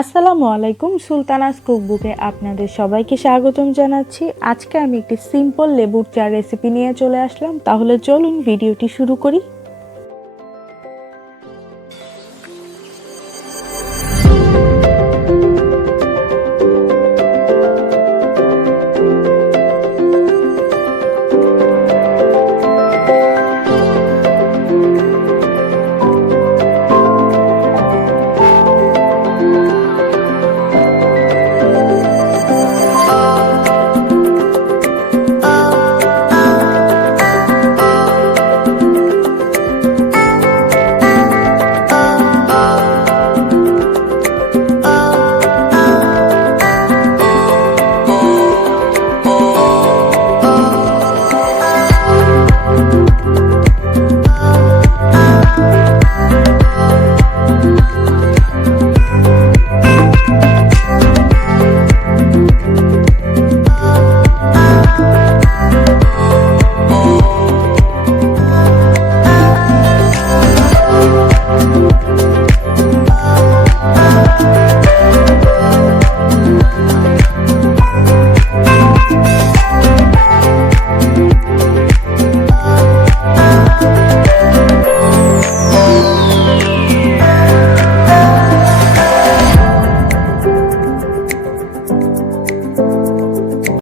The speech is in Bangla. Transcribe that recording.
আসসালামু আলাইকুম, সুলতানাজ কুকবুকে আপনাদের সবাইকে স্বাগতম জানাচ্ছি। আজকে আমি একটি সিম্পল লেবুর চা রেসিপি নিয়ে চলে আসলাম। তাহলে চলুন ভিডিওটি শুরু করি।